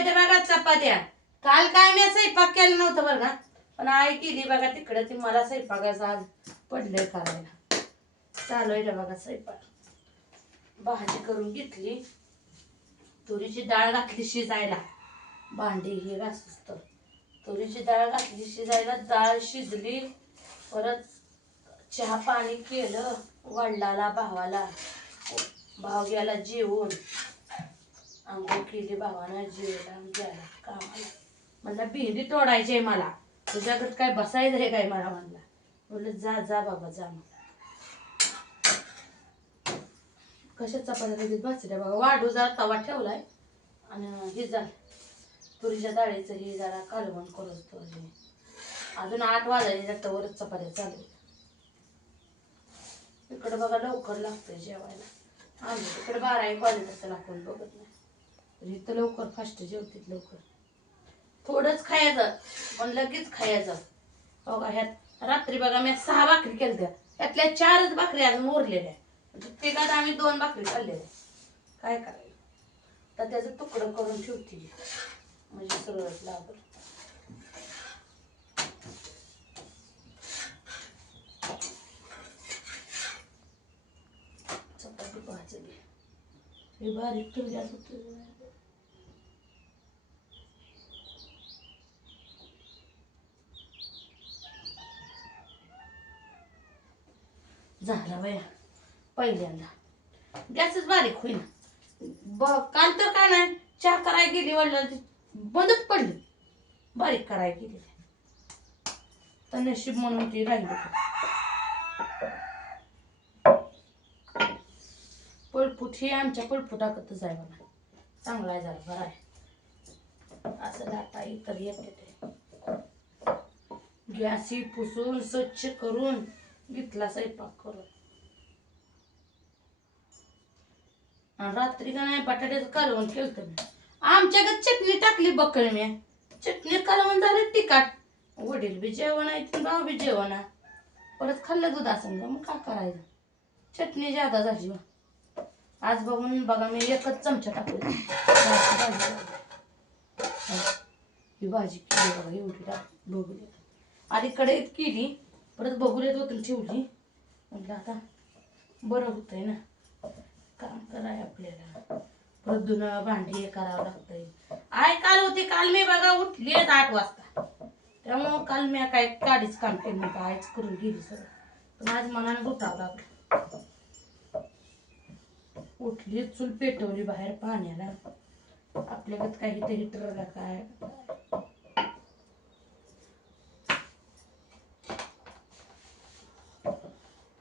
इथे बघा चपात्या. काल काय मी स्वयंपाक केलं नव्हतं बरं का? पण आई केली बघा तिकडं ती मला स्वयंपाकाचं आज पडलंय करायला. चालू आहे बघा स्वयंपाक. भाजी करून घेतली. तुरीची डाळ घातली शिजायला. भांडी हे घासत तुरीची डाळ घातली शिजायला डाळ शिजली. परत चहा पाणी केलं वडिलाला भावाला. भाव गेला जेवून. आंघोळ केली भावानं जेवला गेला कामाला. म्हणलं भेंडी तोडायची आहे मला. तुझ्याकडे काय बसायचं आहे काय मला म्हणला. म्हणलं जा जा बाबा जा मग कशा चपात्या लगेच भाजल्या बाबा वाढू जरा तवा ठेवलाय. आणि हे झालं तुरीच्या डाळीचं हे जरा कालवण करत अजून आठ वाजायचे जातं वरच चपात्या चालू इकडं बघा लवकर लागतंय जेवायला. आम्ही तिकडे बारा एक वाजत असतं लागून बघत नाही. म्हणजे इथं लवकर फास्ट जेवतीत लवकर. थोडंच खायचं पण लगेच खायचं बघा ह्यात रात्री बघा मी सहा भाकरी केल्या त्यातल्या चारच भाकरी अजून मोरलेल्या म्हणजे तिघात आम्ही दोन भाकरी खाल्लेल्या काय करायचं? तर त्याचं तुकडं करून ठेवते म्हणजे सरळ लागल चपाती भाजली हे बारीक ठेवल्यात झाला बया पहिल्यांदा. गॅसच बारीक होईल ब काल तर काय नाही चहा करायला गेली वडिलांची बंदच पडली. बारीक करायला गेली. तर नशीब म्हणून ती राहिली. पळपुट ही आमच्या पळपुटाकतच आहे बघा चांगला आहे झाला बरं आहे. असं लाटा इतर येते ते. गॅसी पुसून स्वच्छ करून घेतला स्वयंपाक करून. रात्री का नाही बटाट्याचं कालवण केलं मी. आमच्याकडे चटणी टाकली बकळ मी. चटणी कालवण झालं तिखट. वडील बी जेवण आहे की भाऊ बी जेवण आहे. परत खाल्लं दूध असं मग काय करायचं? चटणी जादा झाली आज बघून बघा मी एकच चमचा टाकले भाजी ही भाजी केली बघा एवढी टाक बघूया आधी कढईत केली. परत बघूयात होतं ठेवली म्हटलं आता बरं होतंय ना. काम कराय आपल्याला. परत धुणं भांडी करावं लागतंय. आय काल होती. काल मी बघा उठली आठ वाजता. त्यामुळं काल मी काय काढीच काम केलं नव्हतं आईच करून गेली सगळं. पण आज मनानं गुटावं लागलं. उठली चूल पेटवली बाहेर पाण्याला. आपल्याकडे काही ते हिटरला काय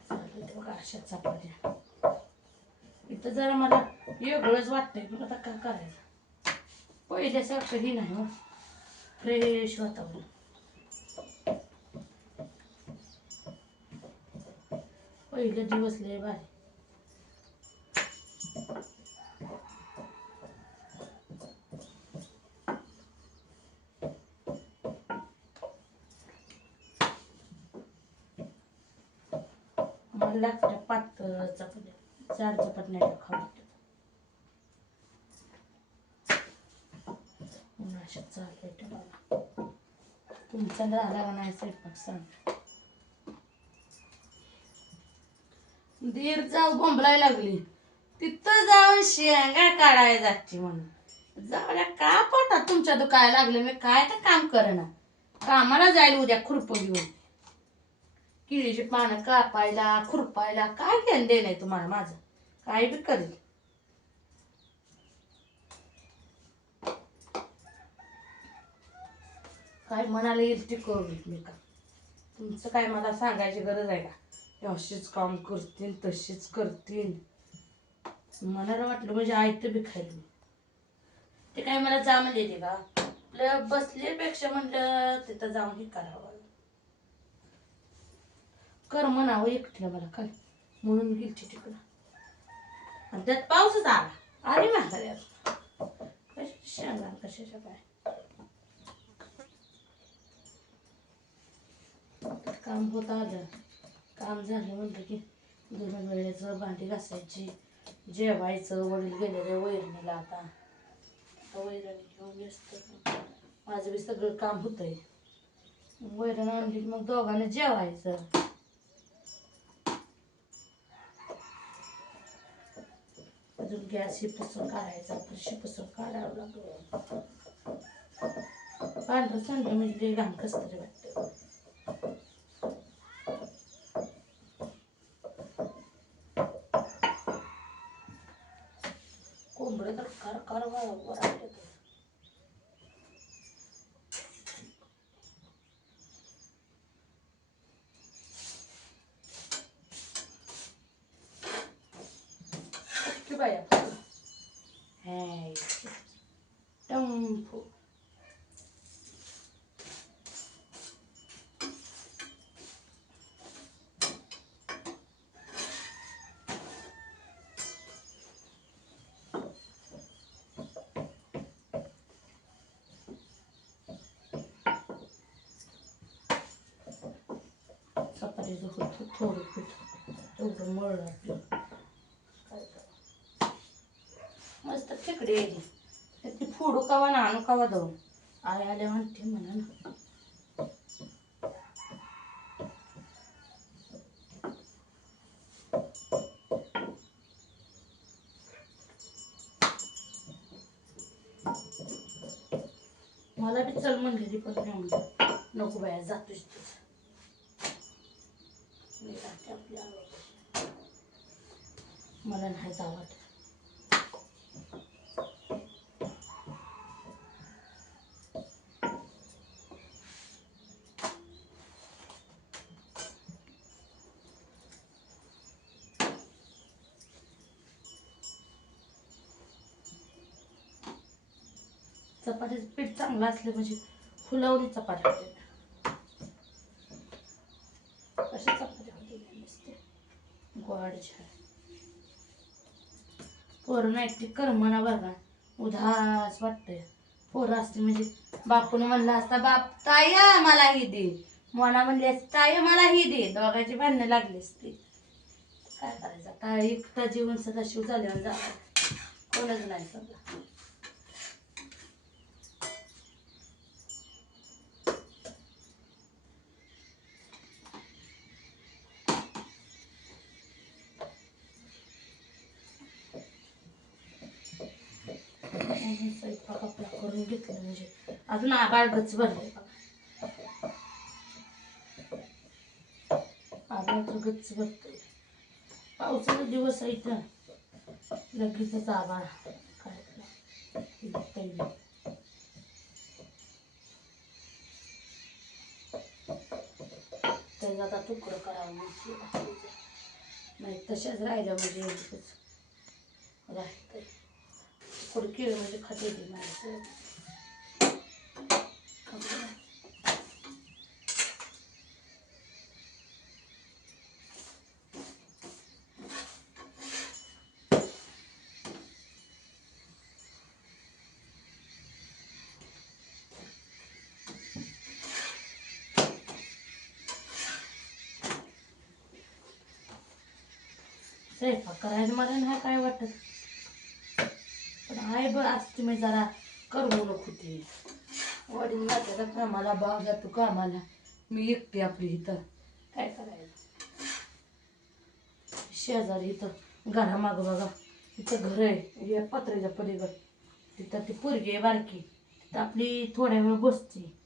चालू ते बघा अशा चपात्या. इथं जरा मला वेगळंच वाटतंय पण आता काय करायचं? पहिल्यासारखं ही नाही हो. मग फ्रेश वातावरण. पहिले दिवस लय भारी मला लागतं पातळ चपात्या चार चपात्या नाही खाऊ उन्हाळ्यात चाललंय तुमचा झाला का नाही स्वयंपाक सांग. दीर जाऊ बोंबलाय लागली. तिथं जाऊन शेंगा काढाय जायची म्हणून. जाऊया का पोटात तुमच्या दुखायला लागलं? मी काय तर काम करणार? कामाला जाईल उद्या खुरप घेऊन किळीची पानं कापायला खुरपायला काय घेणं देणं आहे तुम्हाला माझं? काय बी करेल काय मनाला येईल ते करू मी का तुमचं काय मला सांगायची गरज आहे का अशीच काम करतील तशीच करतील मनाला वाटलं म्हणजे ऐकतं बी खायला ते काय मला जा ते का आपलं बसलेपेक्षा म्हणलं तिथं जाऊन हे करावं कर म्हणावं एकटीला मला काय म्हणून गेलची तिकडं आणि त्यात पाऊसच आला. आली म्हाताऱ्यात कशी कशाच्या काय काम होत आलं. काम झालं म्हणलं की दोन वेळेचं भांडी घासायची जेवायचं वडील गेलेले वैरणीला आता. आता घेऊन व्यस्त माझं बी सगळं काम होतंय. वैरण आणली की मग दोघांना जेवायचं. अजून गॅस शिपसून काढायचा तर शिपसून काढावं लागलं. पांढरं सांडलं म्हणजे लई घाण तरी वाटतं. कोंबडं तर कार कार वरायला की बाया Hey. Dumpo. चपातीचं होतं थोडं पीठ तेवढं मळलं आपलं काय करावं मस्त तिकडे येते तर ती फोडू कवा ना आणू कवा जाऊन आई आले म्हणते म्हणा ना. मला बी चल म्हणलेली पण नाही म्हणलं नको बाया जातोच तूच मी आपल्या मला नाही जावं चपातीचं पीठ चांगलं असलं म्हणजे फुलवणी चपाती होते. अशी चपाती होती नसते गोड छान. पोरं नाही करमना बघा. उदास वाटतंय. पोरं असते म्हणजे बापून म्हणलं असता बाप ताय मला ही दे. मोना म्हणली असते ताय मला ही दे. दोघांची भांडणं लागली असती. काय करायचं? ताई एकटा जीवन सदाशिव झाल्यावर जावं कोणच नाही सगळं. म्हणून स्वयंपाक आपला करून घेतलं म्हणजे अजून आबाळ गच भरले आबाळ तर गच्च भरतोय पावसाचा दिवस आहे तर लगेचच आभाळ काय करावं? इथं आता तुकडं करावं म्हणजे नाही तशाच राहिल्या म्हणजे राहतं राहतंय कुडकी म्हणजे खाते ती माणसं स्वयंपाक करायला मला नाही काय वाटत. आहे बरं आज तुम्ही जरा करमणूक होती वडील जाते कामाला भाव जातो कामाला. मी एकटी आपली इथं. काय करायचं? शेजारी इथं घरामागं बघा. इथं घर आहे या पत्र्याच्या पलीकडे. तिथं ती पोरगी आहे बारकी. तिथं आपली थोड्या वेळ बसते.